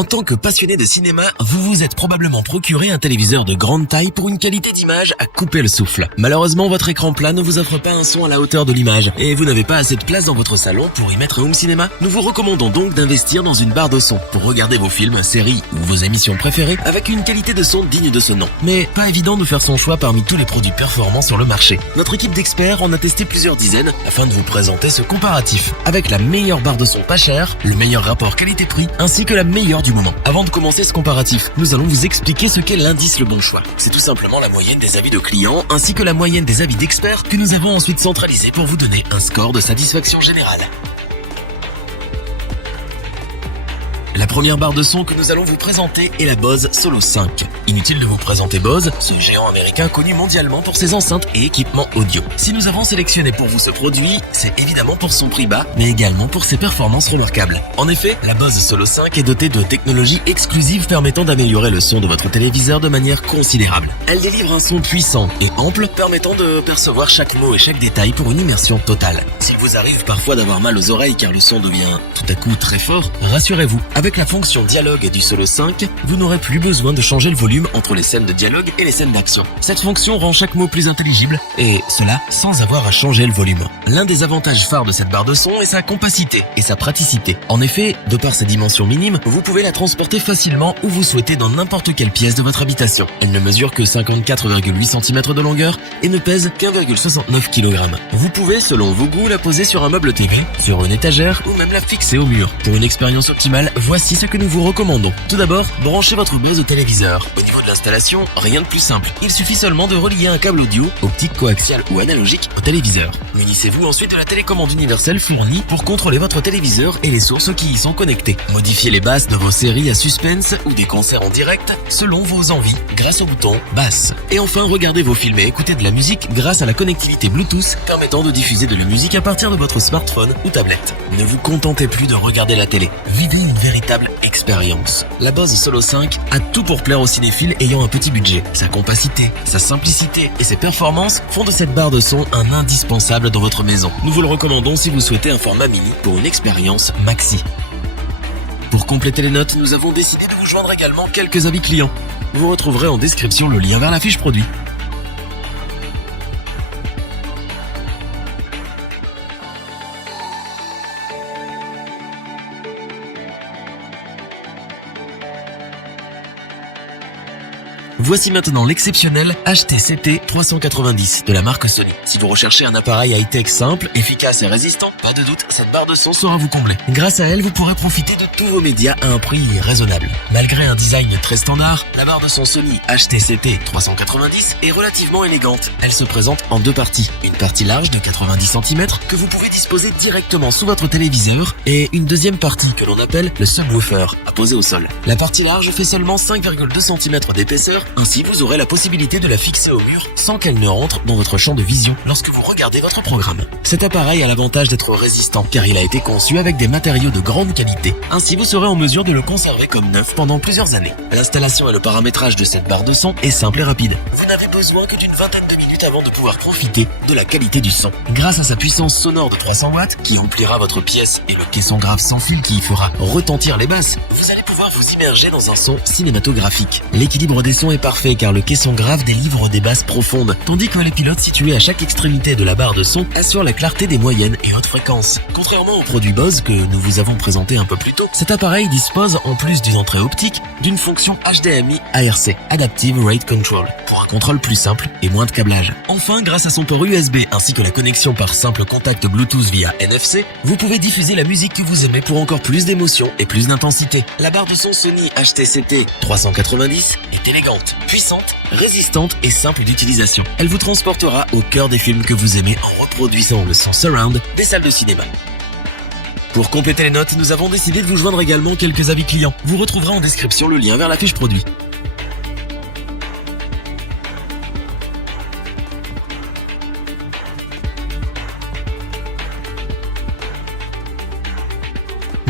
En tant que passionné de cinéma, vous vous êtes probablement procuré un téléviseur de grande taille pour une qualité d'image à couper le souffle. Malheureusement, votre écran plat ne vous offre pas un son à la hauteur de l'image et vous n'avez pas assez de place dans votre salon pour y mettre home cinéma. Nous vous recommandons donc d'investir dans une barre de son pour regarder vos films, séries ou vos émissions préférées avec une qualité de son digne de ce nom. Mais pas évident de faire son choix parmi tous les produits performants sur le marché. Notre équipe d'experts en a testé plusieurs dizaines afin de vous présenter ce comparatif avec la meilleure barre de son pas chère, le meilleur rapport qualité-prix ainsi que la meilleure du moment. Avant de commencer ce comparatif, nous allons vous expliquer ce qu'est l'indice Le Bon Choix. C'est tout simplement la moyenne des avis de clients ainsi que la moyenne des avis d'experts que nous avons ensuite centralisé pour vous donner un score de satisfaction générale. La première barre de son que nous allons vous présenter est la Bose Solo 5. Inutile de vous présenter Bose, ce géant américain connu mondialement pour ses enceintes et équipements audio. Si nous avons sélectionné pour vous ce produit, c'est évidemment pour son prix bas, mais également pour ses performances remarquables. En effet, la Bose Solo 5 est dotée de technologies exclusives permettant d'améliorer le son de votre téléviseur de manière considérable. Elle délivre un son puissant et ample, permettant de percevoir chaque mot et chaque détail pour une immersion totale. S'il vous arrive parfois d'avoir mal aux oreilles car le son devient tout à coup très fort, rassurez-vous, avec la fonction dialogue du Solo 5, vous n'aurez plus besoin de changer le volume entre les scènes de dialogue et les scènes d'action. Cette fonction rend chaque mot plus intelligible, et cela sans avoir à changer le volume. L'un des avantages phares de cette barre de son est sa compacité et sa praticité. En effet, de par ses dimensions minimes, vous pouvez la transporter facilement où vous souhaitez dans n'importe quelle pièce de votre habitation. Elle ne mesure que 54,8 cm de longueur et ne pèse qu'1,69 kg. Vous pouvez, selon vos goûts, la poser sur un meuble TV, sur une étagère ou même la fixer au mur. Pour une expérience optimale, voici ce que nous vous recommandons. Tout d'abord, branchez votre Bose au téléviseur. Au niveau de l'installation, rien de plus simple. Il suffit seulement de relier un câble audio, optique, coaxial ou analogique au téléviseur. Munissez-vous ensuite de la télécommande universelle fournie pour contrôler votre téléviseur et les sources qui y sont connectées. Modifiez les basses de vos séries à suspense ou des concerts en direct selon vos envies grâce au bouton basse. Et enfin, regardez vos films et écoutez de la musique grâce à la connectivité Bluetooth permettant de diffuser de la musique à partir de votre smartphone ou tablette. Ne vous contentez plus de regarder la télé. Vivez une véritable expérience. La Bose Solo 5 a tout pour plaire aux cinéphiles ayant un petit budget. Sa compacité, sa simplicité et ses performances font de cette barre de son un indispensable dans votre maison. Nous vous le recommandons si vous souhaitez un format mini pour une expérience maxi. Pour compléter les notes, nous avons décidé de vous joindre également quelques avis clients. Vous retrouverez en description le lien vers la fiche produit. Voici maintenant l'exceptionnel HTCT 390 de la marque Sony. Si vous recherchez un appareil high-tech simple, efficace et résistant, pas de doute, cette barre de son saura vous combler. Grâce à elle, vous pourrez profiter de tous vos médias à un prix raisonnable. Malgré un design très standard, la barre de son Sony HTCT 390 est relativement élégante. Elle se présente en deux parties. Une partie large de 90 cm que vous pouvez disposer directement sous votre téléviseur et une deuxième partie que l'on appelle le subwoofer, à poser au sol. La partie large fait seulement 5,2 cm d'épaisseur. Ainsi, vous aurez la possibilité de la fixer au mur sans qu'elle ne rentre dans votre champ de vision lorsque vous regardez votre programme. Cet appareil a l'avantage d'être résistant car il a été conçu avec des matériaux de grande qualité. Ainsi, vous serez en mesure de le conserver comme neuf pendant plusieurs années. L'installation et le paramétrage de cette barre de son est simple et rapide. Vous n'avez besoin que d'une vingtaine de minutes avant de pouvoir profiter de la qualité du son. Grâce à sa puissance sonore de 300 watts qui emplira votre pièce et le caisson grave sans fil qui y fera retentir les basses, vous allez pouvoir vous immerger dans un son cinématographique. L'équilibre des sons est parfait car le caisson grave délivre des basses profondes, tandis que les pilotes situés à chaque extrémité de la barre de son assurent la clarté des moyennes et hautes fréquences. Contrairement au produit Bose que nous vous avons présenté un peu plus tôt, cet appareil dispose, en plus d'une entrée optique, d'une fonction HDMI ARC, Adaptive Rate Control, pour un contrôle plus simple et moins de câblage. Enfin, grâce à son port USB ainsi que la connexion par simple contact Bluetooth via NFC, vous pouvez diffuser la musique que vous aimez pour encore plus d'émotion et plus d'intensité. La barre de son Sony HTCT 390 est élégante, puissante, résistante et simple d'utilisation. Elle vous transportera au cœur des films que vous aimez en reproduisant le son surround des salles de cinéma. Pour compléter les notes, nous avons décidé de vous joindre également quelques avis clients. Vous retrouverez en description le lien vers la fiche produit.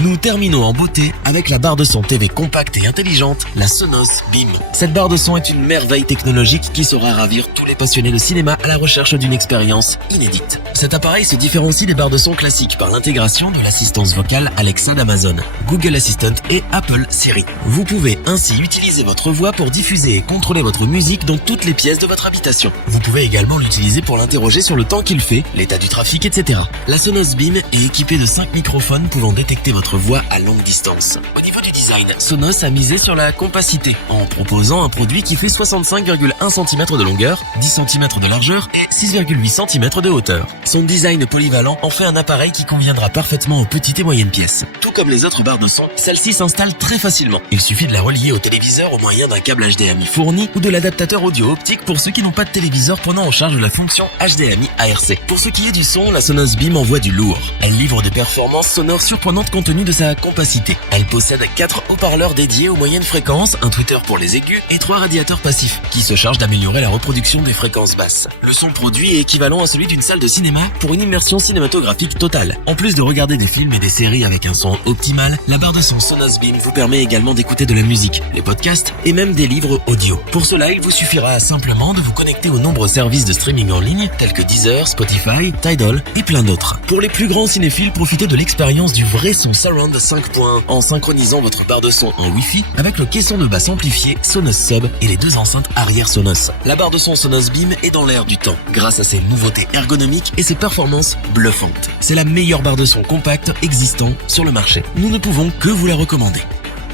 Nous terminons en beauté avec la barre de son TV compacte et intelligente, la Sonos Beam. Cette barre de son est une merveille technologique qui saura ravir tous les passionnés de cinéma à la recherche d'une expérience inédite. Cet appareil se différencie des barres de son classiques par l'intégration de l'assistance vocale Alexa d'Amazon, Google Assistant et Apple Siri. Vous pouvez ainsi utiliser votre voix pour diffuser et contrôler votre musique dans toutes les pièces de votre habitation. Vous pouvez également l'utiliser pour l'interroger sur le temps qu'il fait, l'état du trafic, etc. La Sonos Beam est équipée de 5 microphones pouvant détecter votre voix à longue distance. Au niveau du design, Sonos a misé sur la compacité en proposant un produit qui fait 65,1 cm de longueur, 10 cm de largeur et 6,8 cm de hauteur. Son design polyvalent en fait un appareil qui conviendra parfaitement aux petites et moyennes pièces. Tout comme les autres barres de son, celle-ci s'installe très facilement. Il suffit de la relier au téléviseur au moyen d'un câble HDMI fourni ou de l'adaptateur audio optique pour ceux qui n'ont pas de téléviseur prenant en charge la fonction HDMI ARC. Pour ce qui est du son, la Sonos Beam envoie du lourd. Elle livre des performances sonores surprenantes compte tenu de sa compacité. Elle possède 4 haut-parleurs dédiés aux moyennes fréquences, un tweeter pour les aigus et 3 radiateurs passifs qui se chargent d'améliorer la reproduction des fréquences basses. Le son produit est équivalent à celui d'une salle de cinéma pour une immersion cinématographique totale. En plus de regarder des films et des séries avec un son optimal, la barre de son Sonos Beam vous permet également d'écouter de la musique, les podcasts et même des livres audio. Pour cela, il vous suffira simplement de vous connecter aux nombreux services de streaming en ligne tels que Deezer, Spotify, Tidal et plein d'autres. Pour les plus grands cinéphiles, profitez de l'expérience du vrai son Surround 5.1 en synchronisant votre barre de son en Wi-Fi avec le caisson de basse amplifié Sonos Sub et les 2 enceintes arrière Sonos. La barre de son Sonos Beam est dans l'air du temps grâce à ses nouveautés ergonomiques et ses performances bluffantes. C'est la meilleure barre de son compacte existant sur le marché. Nous ne pouvons que vous la recommander.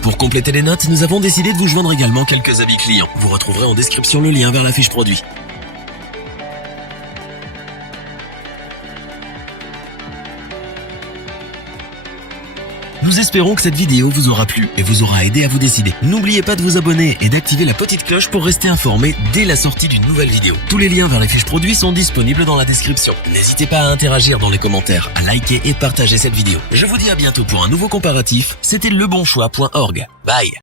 Pour compléter les notes, nous avons décidé de vous joindre également quelques avis clients. Vous retrouverez en description le lien vers la fiche produit. Nous espérons que cette vidéo vous aura plu et vous aura aidé à vous décider. N'oubliez pas de vous abonner et d'activer la petite cloche pour rester informé dès la sortie d'une nouvelle vidéo. Tous les liens vers les fiches produits sont disponibles dans la description. N'hésitez pas à interagir dans les commentaires, à liker et partager cette vidéo. Je vous dis à bientôt pour un nouveau comparatif. C'était lebonchoix.org. Bye.